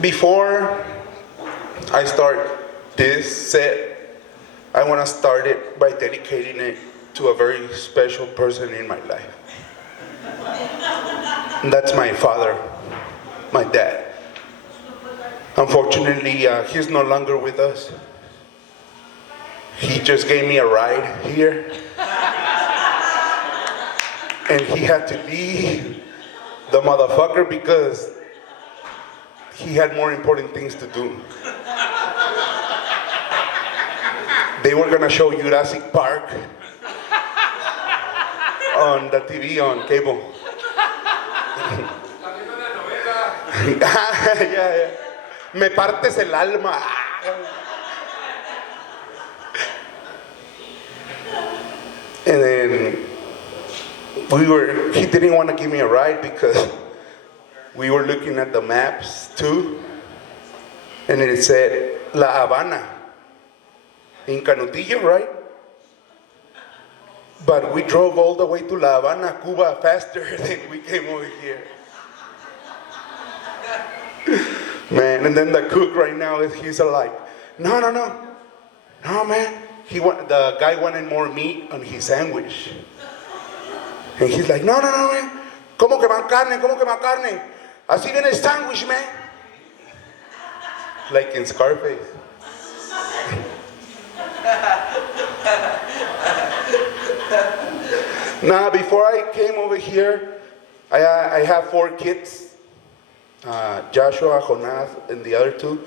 Before I start this set, I want to start it by dedicating it to a very special person in my life. And that's my father, my dad. Unfortunately, he's no longer with us. He just gave me a ride here. And he had to leave the motherfucker because he had more important things to do. They were gonna show Jurassic Park on the TV, on cable. Yeah. Me partes el alma. And then he didn't want to give me a ride because we were looking at the maps too, and it said La Habana in Canutillo, right? But we drove all the way to La Habana, Cuba, faster than we came over here. Man, and then the cook right now, he's like, no, man. The guy wanted more meat on his sandwich. And he's like, no, man. ¿Cómo que más carne? Así viene el sandwich, man. Like in Scarface. Now, before I came over here, I have 4 kids. Joshua, Jonas, and the other 2.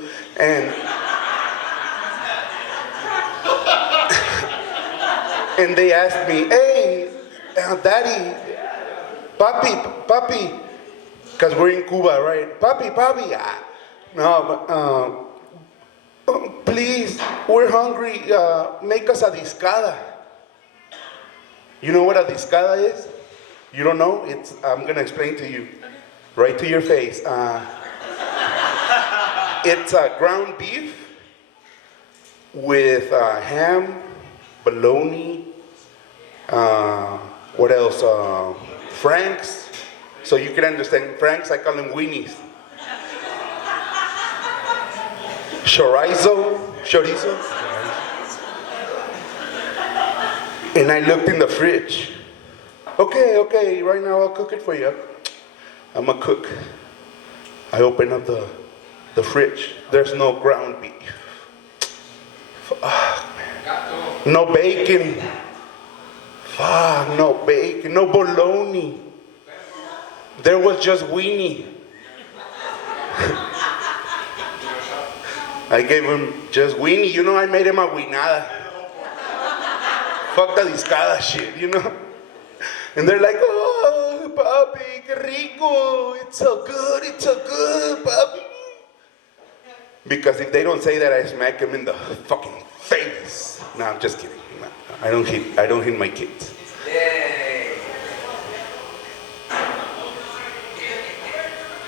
And they asked me, hey, daddy, papi, because we're in Cuba, right? Papi, no, but please, we're hungry, make us a discada. You know what a discada is? You don't know? I'm gonna explain to you, right to your face. It's ground beef with ham, bologna, what else? Franks. So you can understand Franks, I call them weenies. Chorizo. And I looked in the fridge. Okay, right now I'll cook it for you. I'm a cook. I open up the fridge. There's no ground beef. No bacon. No bacon. No bologna. There was just weenie. I gave him just weenie. You know, I made him a winada. Fuck the discada shit, you know? And they're like, oh, papi, que rico. It's so good, papi. Because if they don't say that, I smack him in the fucking face. No, I'm just kidding. No, I don't hit my kids.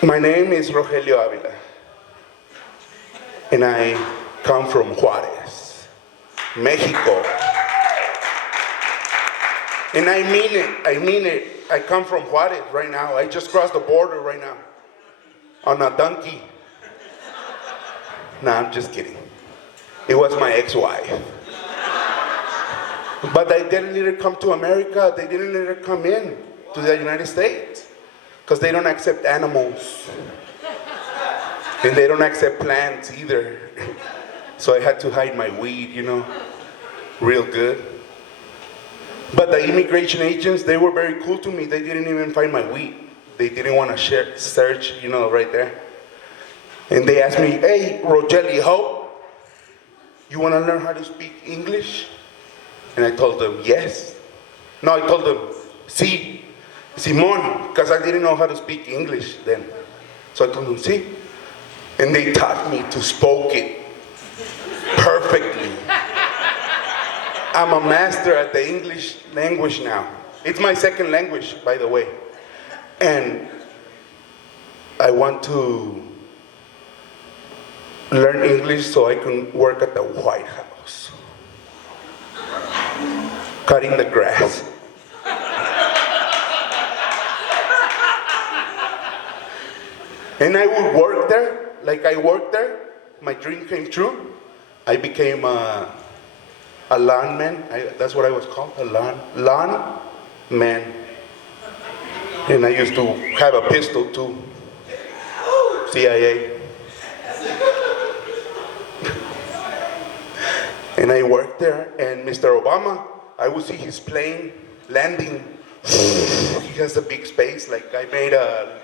My name is Rogelio Avila, and I come from Juarez, Mexico. And I mean it. I come from Juarez right now. I just crossed the border right now on a donkey. No, I'm just kidding. It was my ex-wife. But they didn't let her come to America. They didn't let her come in to the United States because they don't accept animals. And they don't accept plants either. So I had to hide my weed, you know, real good. But the immigration agents, they were very cool to me. They didn't even find my weed. They didn't want to search, you know, right there. And they asked me, hey, Rogelio, you want to learn how to speak English? And I told them, yes. No, I told them, sí, Simón, because I didn't know how to speak English then. So I told them, sí. And they taught me to speak it perfectly. I'm a master at the English language now. It's my second language, by the way. And I want to learn English so I can work at the White House, cutting the grass. And I would work there like I worked there, my dream came true. I became a lawn man. That's what I was called, a lawn man. And I used to have a pistol too. CIA. And I worked there, and Mr. Obama, I would see his plane landing. He has a big space, like I made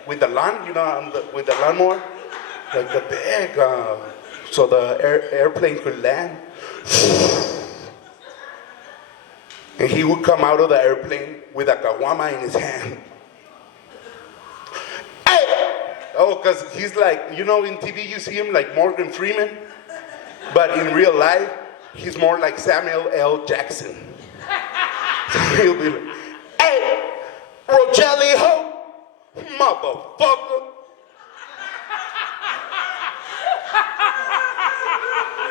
with the lawn, with the lawnmower, like the big, so the airplane could land. And he would come out of the airplane with a kawama in his hand. Hey! Oh, because he's like, in TV you see him like Morgan Freeman, but in real life, he's more like Samuel L. Jackson. So he'll be like, hey, Rogelio, motherfucker.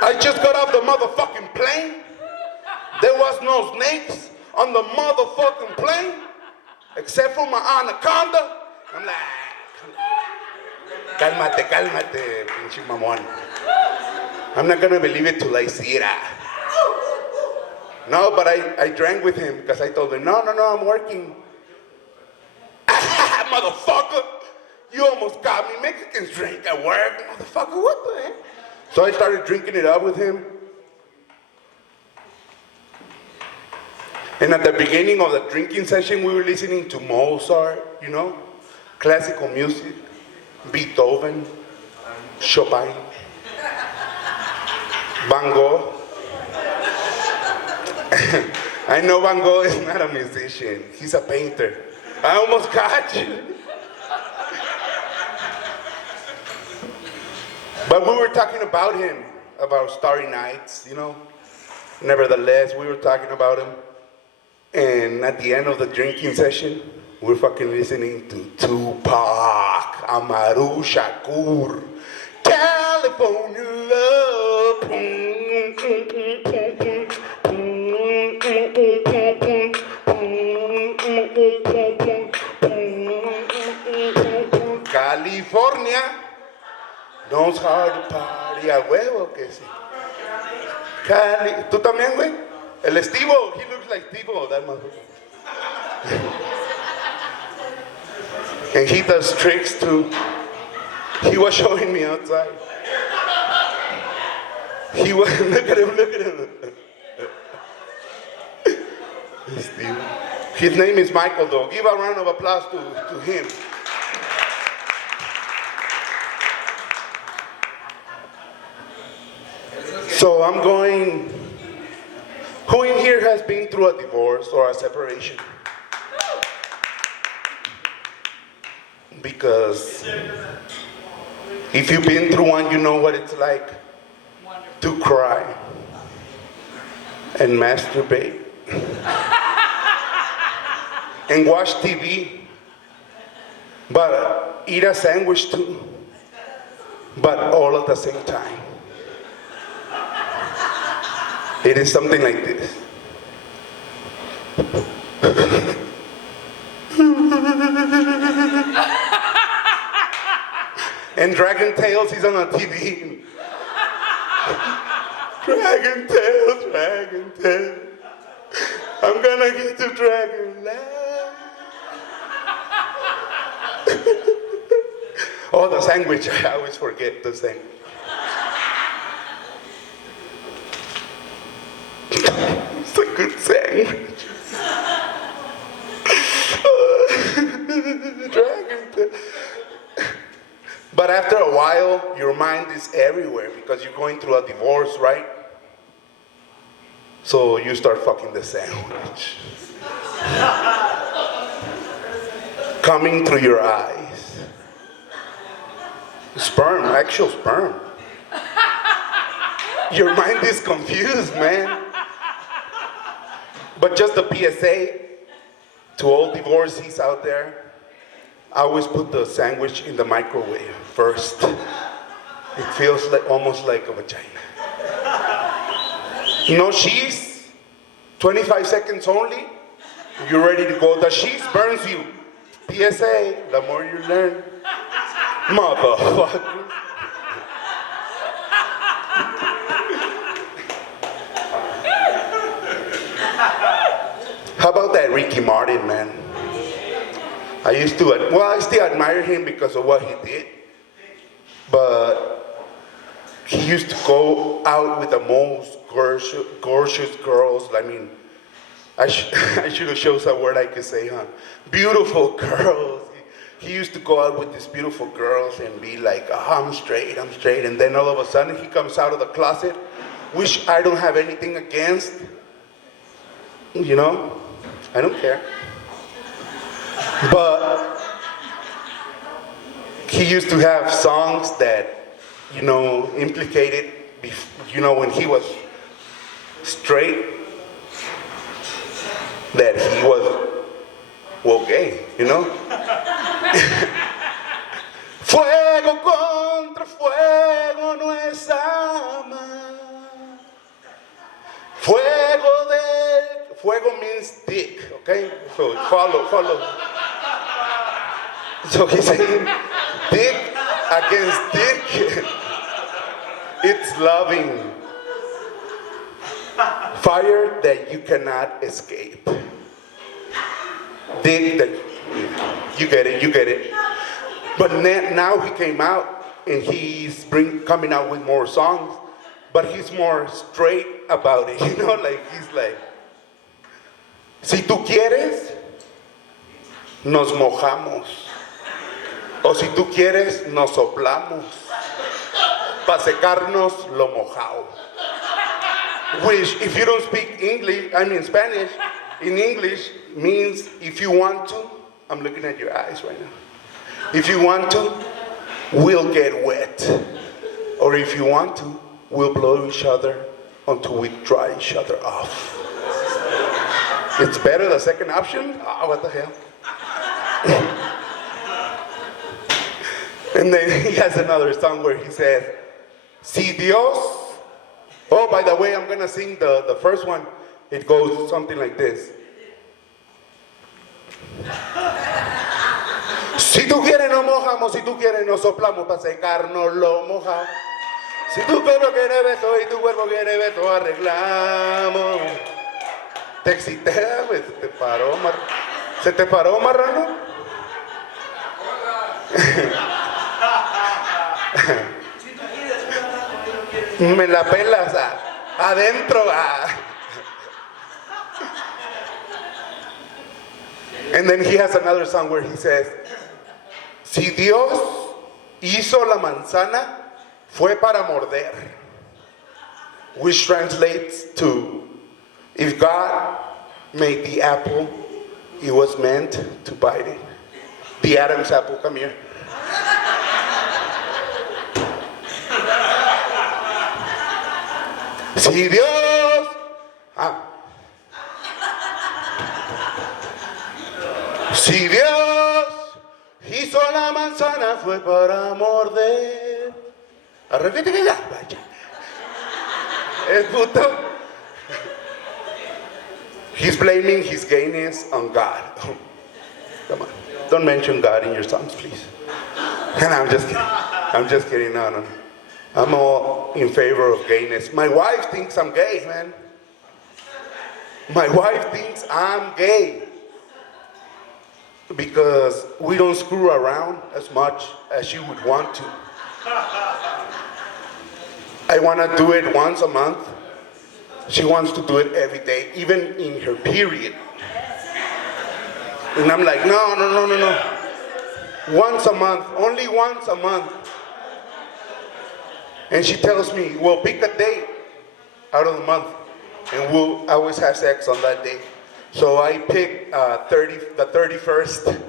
I just got off the motherfucking plane. There was no snakes on the motherfucking plane, except for my anaconda. I'm like, cálmate, pinche mamón. I'm not gonna believe it till I see it. No, but I drank with him because I told him, no, I'm working. Motherfucker, you almost got me. Mexicans drink at work. Motherfucker, what the heck? So I started drinking it up with him. And at the beginning of the drinking session, we were listening to Mozart, classical music, Beethoven, Chopin, Van Gogh. I know Van Gogh is not a musician. He's a painter. I almost got you. But we were talking about him, about Starry Nights, Nevertheless, we were talking about him. And at the end of the drinking session, we're fucking listening to Tupac, Amaru Shakur, California Love. California knows how to party, a huevo que sí. ¿Tú también, güey? El Estivo, he looks like Estivo, that motherfucker. And he does tricks too. He was showing me outside. He was, look at him. Estivo. His name is Michael though. Give a round of applause to him. So I'm going, who in here has been through a divorce or a separation? Because if you've been through one, you know what it's like to cry and masturbate and watch TV, but eat a sandwich too, but all at the same time. It is something like this. And Dragon Tales, he's on a TV. Dragon Tales. I'm gonna get to Dragon Land. Oh, the sandwich, I always forget the sandwich. It's a good sandwich. Dragon Tales. But after a while, your mind is everywhere because you're going through a divorce, right? So you start fucking the sandwich. Coming through your eyes. Sperm, actual sperm. Your mind is confused, man. But just a PSA to all divorcees out there. I always put the sandwich in the microwave first. It feels like almost like a vagina. No cheese, 25 seconds only. You're ready to go. The cheese burns you. PSA, the more you learn. Motherfucker. How about that Ricky Martin, man? I still admire him because of what he did. But he used to go out with the most gorgeous girls. I mean, I should have chosen a word I could say, huh? Beautiful girls. He used to go out with these beautiful girls and be like, oh, I'm straight. And then all of a sudden he comes out of the closet, which I don't have anything against. You know, I don't care. But he used to have songs that, you know, implicated, you know, when he was straight, that he was, well, gay, you know? Fuego contra fuego no es ama. Fuego means dick, okay? So follow. So he's saying dick against dick. It's loving. Fire that you cannot escape. Dick that, you get it. But now he came out and he's coming out with more songs, but he's more straight about it, you know, like he's like, si tú quieres, nos mojamos. O si tú quieres, nos soplamos. Pa secarnos lo mojado. Which, if you don't speak Spanish, in English means if you want to, I'm looking at your eyes right now. If you want to, we'll get wet. Or if you want to, we'll blow each other until we dry each other off. It's better the second option? What the hell? And then he has another song where he says, Si Dios. Oh, by the way, I'm going to sing the first one. It goes something like this. Si tú quieres nos mojamos, si tú quieres nos soplamos para secarnos lo mojado. Si tu cuerpo quiere beso y tu cuerpo quiere beso, arreglamos. Te excité, güey, ¿se te paró, marrano? Me la pelas adentro. And then he has another song where he says, si Dios hizo la manzana, fue para morder. Which translates to, if God made the apple, it was meant to bite it. The Adam's apple, come here. Si Dios, si Dios hizo la manzana fue para morder. Arrepite que ya, vaya. El puto. He's blaming his gayness on God. Come on, don't mention God in your songs, please. And I'm just kidding. No. I'm all in favor of gayness. My wife thinks I'm gay, man. My wife thinks I'm gay because we don't screw around as much as she would want to. I want to do it once a month. She wants to do it every day, even in her period. And I'm like, no. Once a month, only once a month. And she tells me, well, pick a date out of the month, and we'll always have sex on that day. So I picked the 31st,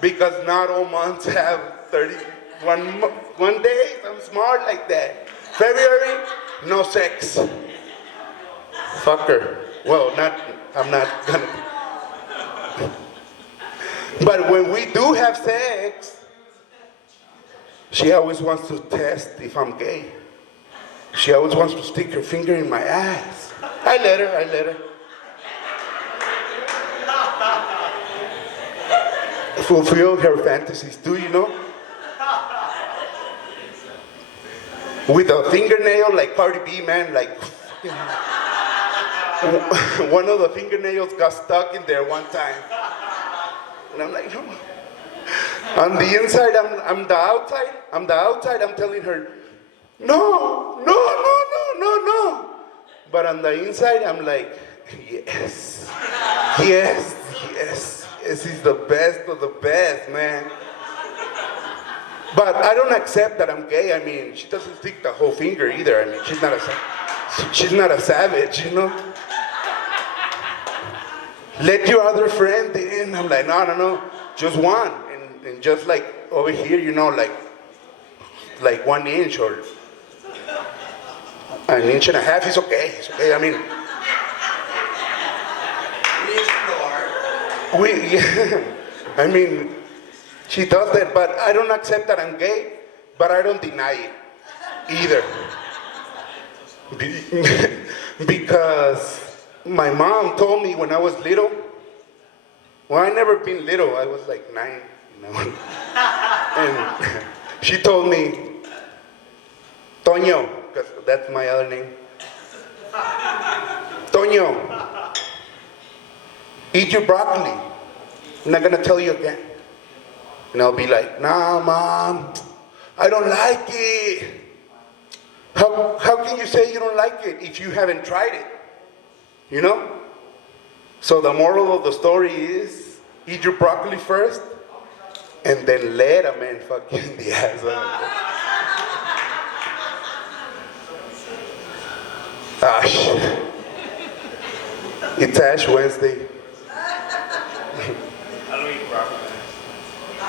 because not all months have 31 day. I'm smart like that. February, no sex. Fuck her. Well, I'm not gonna. But when we do have sex, she always wants to test if I'm gay. She always wants to stick her finger in my ass. I let her. Fulfill her fantasies too, you know? With a fingernail like Cardi B, man, like... one of the fingernails got stuck in there one time. And I'm like, no. On the inside, I'm the outside. I'm the outside. I'm telling her, no, no, no, no, no, no. But on the inside, I'm like, yes, yes, yes, yes. He's the best of the best, man. But I don't accept that I'm gay. I mean, she doesn't stick the whole finger either. I mean, she's not a savage, you know. Let your other friend in. I'm like, no, no, no, just one. And just like over here, you know, like 1 inch or an inch and a half is okay. It's okay. I mean, I mean, she does that, but I don't accept that I'm gay, but I don't deny it either. Because my mom told me when I was little, well, I never been little, I was like 9, you know. And she told me, Toño, because that's my other name. Toño, eat your broccoli. I'm not gonna tell you again. And I'll be like, nah, Mom, I don't like it. How can you say you don't like it if you haven't tried it? You know? So the moral of the story is, eat your broccoli first, and then let a man fuck you in the ass. Ash. It's Ash Wednesday. I don't eat broccoli.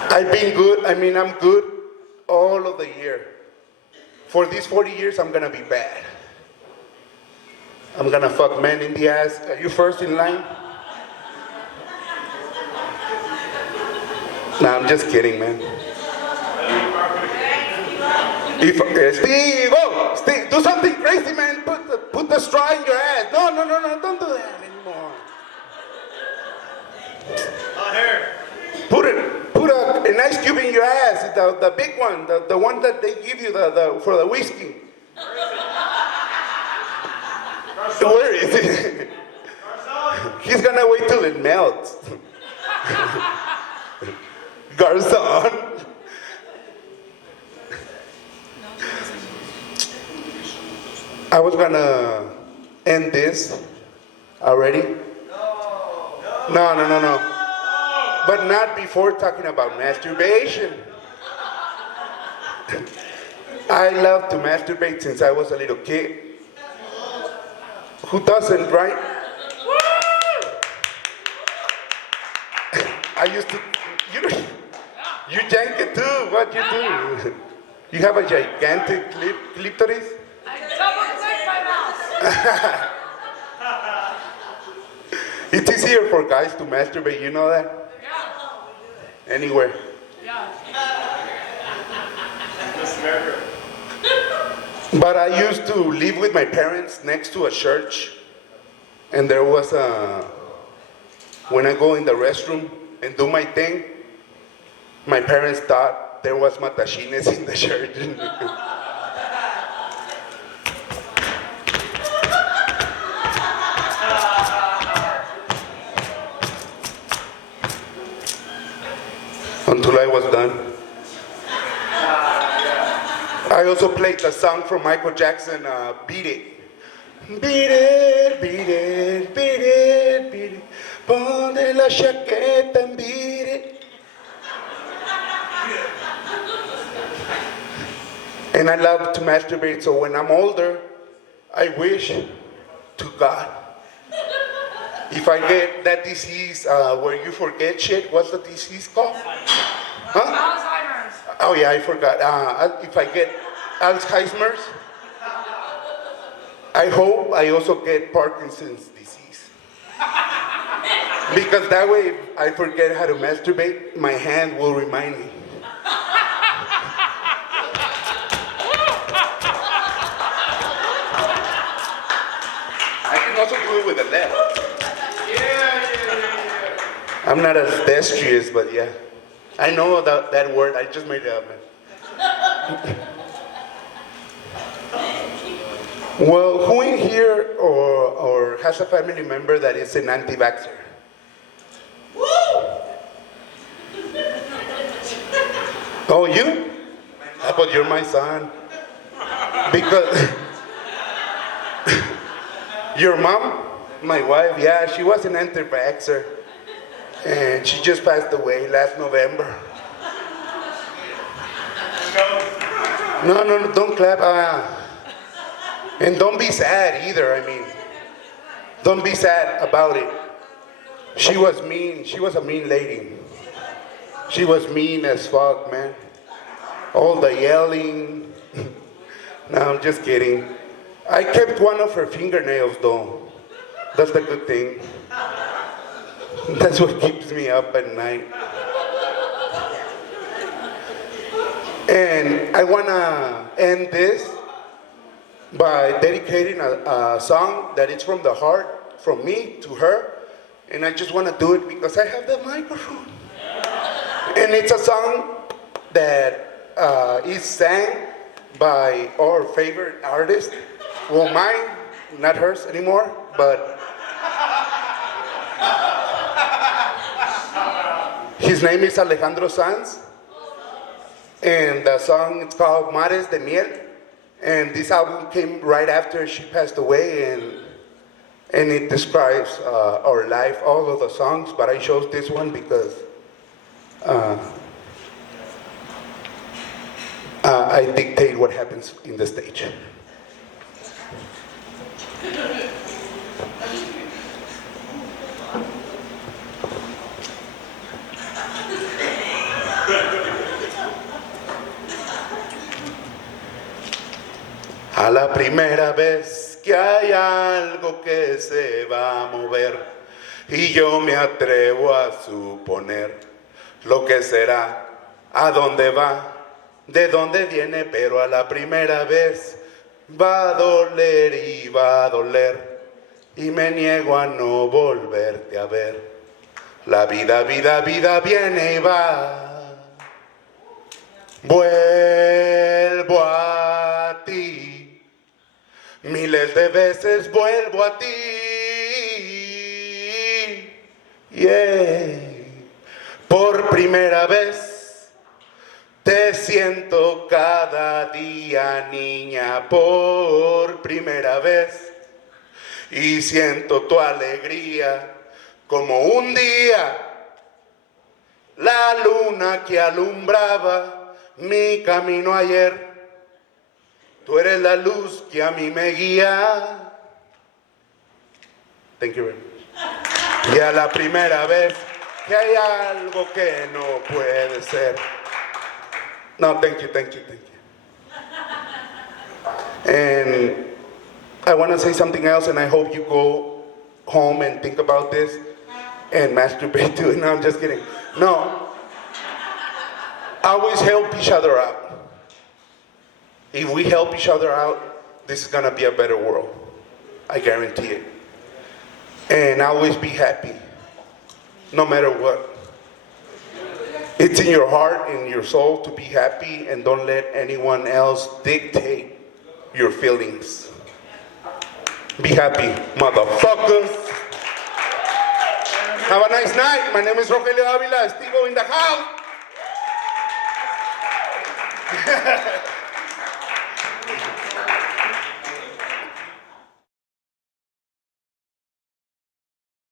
I've been good. I mean, I'm good all of the year. For these 40 years, I'm gonna be bad. I'm gonna fuck men in the ass. Are you first in line? Nah, I'm just kidding, man. Steve, do something crazy, man. Put the straw in your ass. No, don't do that anymore. Here. Put an ice cube in your ass, the big one, the one that they give you for the whiskey. Where is it? He's gonna wait till it melts. Garçon. I was gonna end this already. No. But not before talking about masturbation. I love to masturbate since I was a little kid. Who doesn't, right? I used to, you jank it too. What you do? You have a gigantic clitoris? I double click my mouse. It's easier for guys to masturbate, you know that? Yeah. Anywhere. Yeah. But I used to live with my parents next to a church. And there was when I go in the restroom and do my thing, my parents thought there was matachines in the church. Until I was done. I also played the song from Michael Jackson, Beat It. Beat it, beat it, beat it, beat it. Ponte la chaqueta and beat it. And I love to masturbate, so when I'm older, I wish to God, if I get that disease where you forget shit, what's the disease called? Huh? Alzheimer's. Oh yeah, I forgot. If I get Alzheimer's, I hope I also get Parkinson's disease. Because that way, if I forget how to masturbate, my hand will remind me. I can also do it with the left. I'm not as dexterous, but yeah. I know that word, I just made it up, man. Well, who in here or has a family member that is an anti-vaxxer? Oh, you? But you're my son. Because your mom, my wife, yeah, she was an anti-vaxxer. And she just passed away last November. No, don't clap. And don't be sad either, I mean. Don't be sad about it. She was mean. She was a mean lady. She was mean as fuck, man. All the yelling. No, I'm just kidding. I kept one of her fingernails, though. That's the good thing. That's what keeps me up at night. And I want to end this by dedicating a song that is from the heart, from me to her. And I just want to do it because I have the microphone. And it's a song that is sang by our favorite artist. Well, mine, not hers anymore, but his name is Alejandro Sanz. And the song, it's called Mares de Miel. And this album came right after she passed away, and it describes our life, all of the songs, but I chose this one because I dictate what happens in the stage. A la primera vez que hay algo que se va a mover y yo me atrevo a suponer lo que será, a dónde va, de dónde viene, pero a la primera vez va a doler y va a doler y me niego a no volverte a ver. La vida, vida, vida viene y va, vuelvo a ti. Miles de veces vuelvo a ti, yeah. Por primera vez te siento cada día, niña, por primera vez. Y siento tu alegría como un día, la luna que alumbraba mi camino ayer. Tú eres la luz que a mí me guía. Thank you very much. Y a la primera vez que hay algo que no puede ser. No, thank you. And I want to say something else, and I hope you go home and think about this and masturbate to it. No, I'm just kidding. No. Always help each other out. If we help each other out, this is going to be a better world. I guarantee it. And always be happy, no matter what. It's in your heart, in your soul to be happy, and don't let anyone else dictate your feelings. Be happy, motherfuckers. Have a nice night. My name is Rogelio Avila. Steve in the house.